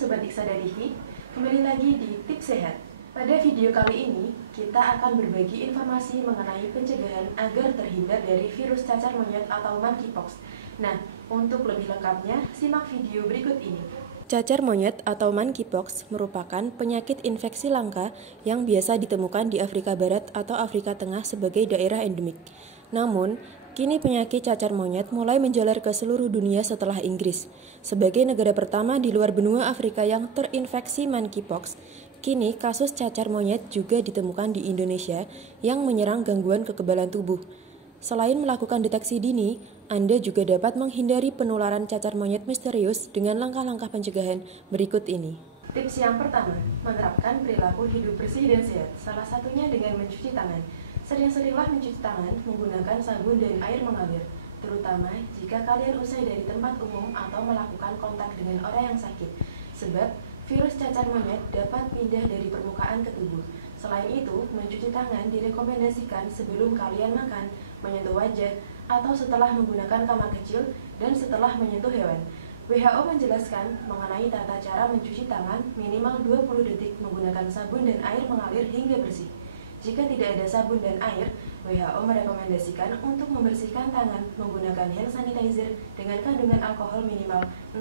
Sobat Iksada TV, kembali lagi di Tips Sehat. Pada video kali ini, kita akan berbagi informasi mengenai pencegahan agar terhindar dari virus cacar monyet atau monkeypox. Nah, untuk lebih lengkapnya, simak video berikut ini. Cacar monyet atau monkeypox merupakan penyakit infeksi langka yang biasa ditemukan di Afrika Barat atau Afrika Tengah sebagai daerah endemik. Namun, kini penyakit cacar monyet mulai menjalar ke seluruh dunia setelah Inggris. Sebagai negara pertama di luar benua Afrika yang terinfeksi monkeypox, kini kasus cacar monyet juga ditemukan di Indonesia yang menyerang gangguan kekebalan tubuh. Selain melakukan deteksi dini, Anda juga dapat menghindari penularan cacar monyet misterius dengan langkah-langkah pencegahan berikut ini. Tips yang pertama, menerapkan perilaku hidup bersih dan sehat, salah satunya dengan mencuci tangan. Sering-seringlah mencuci tangan menggunakan sabun dan air mengalir, terutama jika kalian usai dari tempat umum atau melakukan kontak dengan orang yang sakit, sebab virus cacar monyet dapat pindah dari permukaan ke tubuh. Selain itu, mencuci tangan direkomendasikan sebelum kalian makan, menyentuh wajah, atau setelah menggunakan kamar kecil dan setelah menyentuh hewan. WHO menjelaskan mengenai tata cara mencuci tangan minimal 20 detik menggunakan sabun dan air mengalir hingga bersih. Jika tidak ada sabun dan air, WHO merekomendasikan untuk membersihkan tangan menggunakan hand sanitizer dengan kandungan alkohol minimal 60%.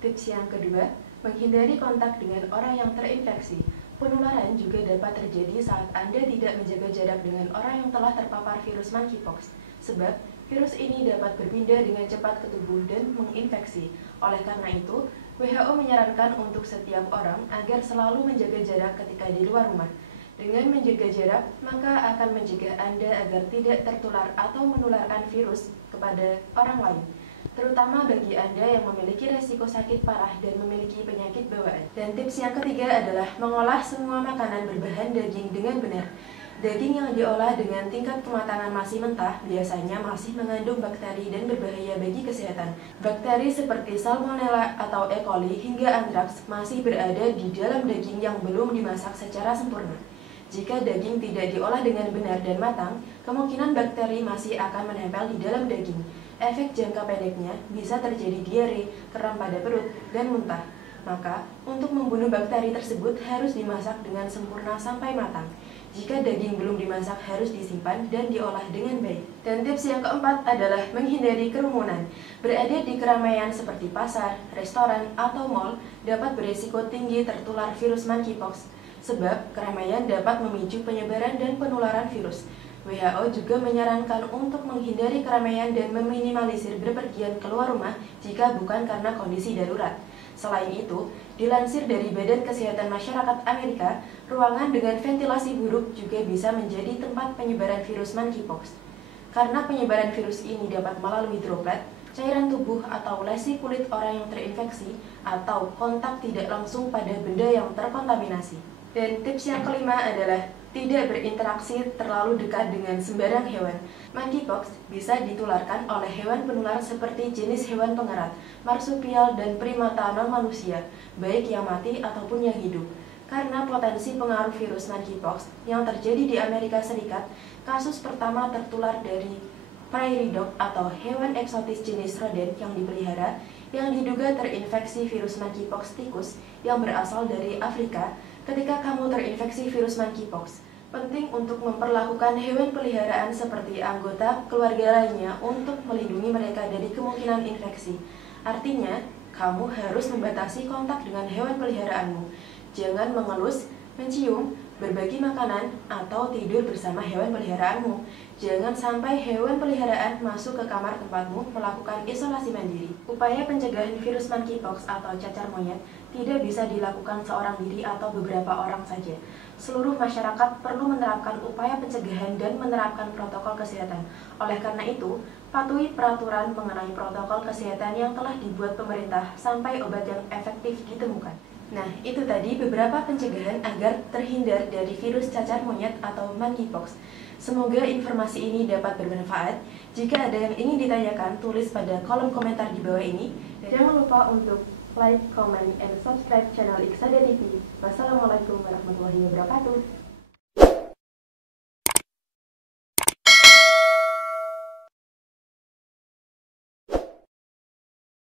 Tips yang kedua, menghindari kontak dengan orang yang terinfeksi. Penularan juga dapat terjadi saat Anda tidak menjaga jarak dengan orang yang telah terpapar virus monkeypox, sebab virus ini dapat berpindah dengan cepat ke tubuh dan menginfeksi. Oleh karena itu, WHO menyarankan untuk setiap orang agar selalu menjaga jarak ketika di luar rumah. Dengan menjaga jarak, maka akan mencegah Anda agar tidak tertular atau menularkan virus kepada orang lain, terutama bagi Anda yang memiliki resiko sakit parah dan memiliki penyakit bawaan. Dan tips yang ketiga adalah mengolah semua makanan berbahan daging dengan benar. Daging yang diolah dengan tingkat kematangan masih mentah biasanya masih mengandung bakteri dan berbahaya bagi kesehatan. Bakteri seperti Salmonella atau E. coli hingga antraks masih berada di dalam daging yang belum dimasak secara sempurna. Jika daging tidak diolah dengan benar dan matang, kemungkinan bakteri masih akan menempel di dalam daging. Efek jangka pendeknya bisa terjadi diare, kram pada perut, dan muntah. Maka, untuk membunuh bakteri tersebut harus dimasak dengan sempurna sampai matang. Jika daging belum dimasak, harus disimpan dan diolah dengan baik. Dan tips yang keempat adalah menghindari kerumunan. Berada di keramaian seperti pasar, restoran, atau mal dapat berisiko tinggi tertular virus monkeypox, sebab keramaian dapat memicu penyebaran dan penularan virus. WHO juga menyarankan untuk menghindari keramaian dan meminimalisir bepergian keluar rumah jika bukan karena kondisi darurat. Selain itu, dilansir dari Badan Kesehatan Masyarakat Amerika, ruangan dengan ventilasi buruk juga bisa menjadi tempat penyebaran virus monkeypox. Karena penyebaran virus ini dapat melalui droplet, cairan tubuh atau lesi kulit orang yang terinfeksi, atau kontak tidak langsung pada benda yang terkontaminasi. Dan tips yang kelima adalah tidak berinteraksi terlalu dekat dengan sembarang hewan. Monkeypox bisa ditularkan oleh hewan penular seperti jenis hewan pengerat, marsupial, dan primata non-manusia, baik yang mati ataupun yang hidup. Karena potensi pengaruh virus monkeypox yang terjadi di Amerika Serikat, kasus pertama tertular dari prairie dog atau hewan eksotis jenis rodent yang dipelihara yang diduga terinfeksi virus monkeypox tikus yang berasal dari Afrika. Ketika kamu terinfeksi virus monkeypox, penting untuk memperlakukan hewan peliharaan seperti anggota keluarga lainnya untuk melindungi mereka dari kemungkinan infeksi. Artinya, kamu harus membatasi kontak dengan hewan peliharaanmu. Jangan mengelus, mencium, berbagi makanan, atau tidur bersama hewan peliharaanmu. Jangan sampai hewan peliharaan masuk ke kamar tempatmu melakukan isolasi mandiri. Upaya pencegahan virus monkeypox atau cacar monyet tidak bisa dilakukan seorang diri atau beberapa orang saja. Seluruh masyarakat perlu menerapkan upaya pencegahan dan menerapkan protokol kesehatan. Oleh karena itu, patuhi peraturan mengenai protokol kesehatan yang telah dibuat pemerintah sampai obat yang efektif ditemukan. Nah, itu tadi beberapa pencegahan agar terhindar dari virus cacar monyet atau monkeypox. Semoga informasi ini dapat bermanfaat. Jika ada yang ingin ditanyakan, tulis pada kolom komentar di bawah ini. Dan jangan lupa untuk like, comment, and subscribe channel Iksada TV. Wassalamualaikum warahmatullahi wabarakatuh.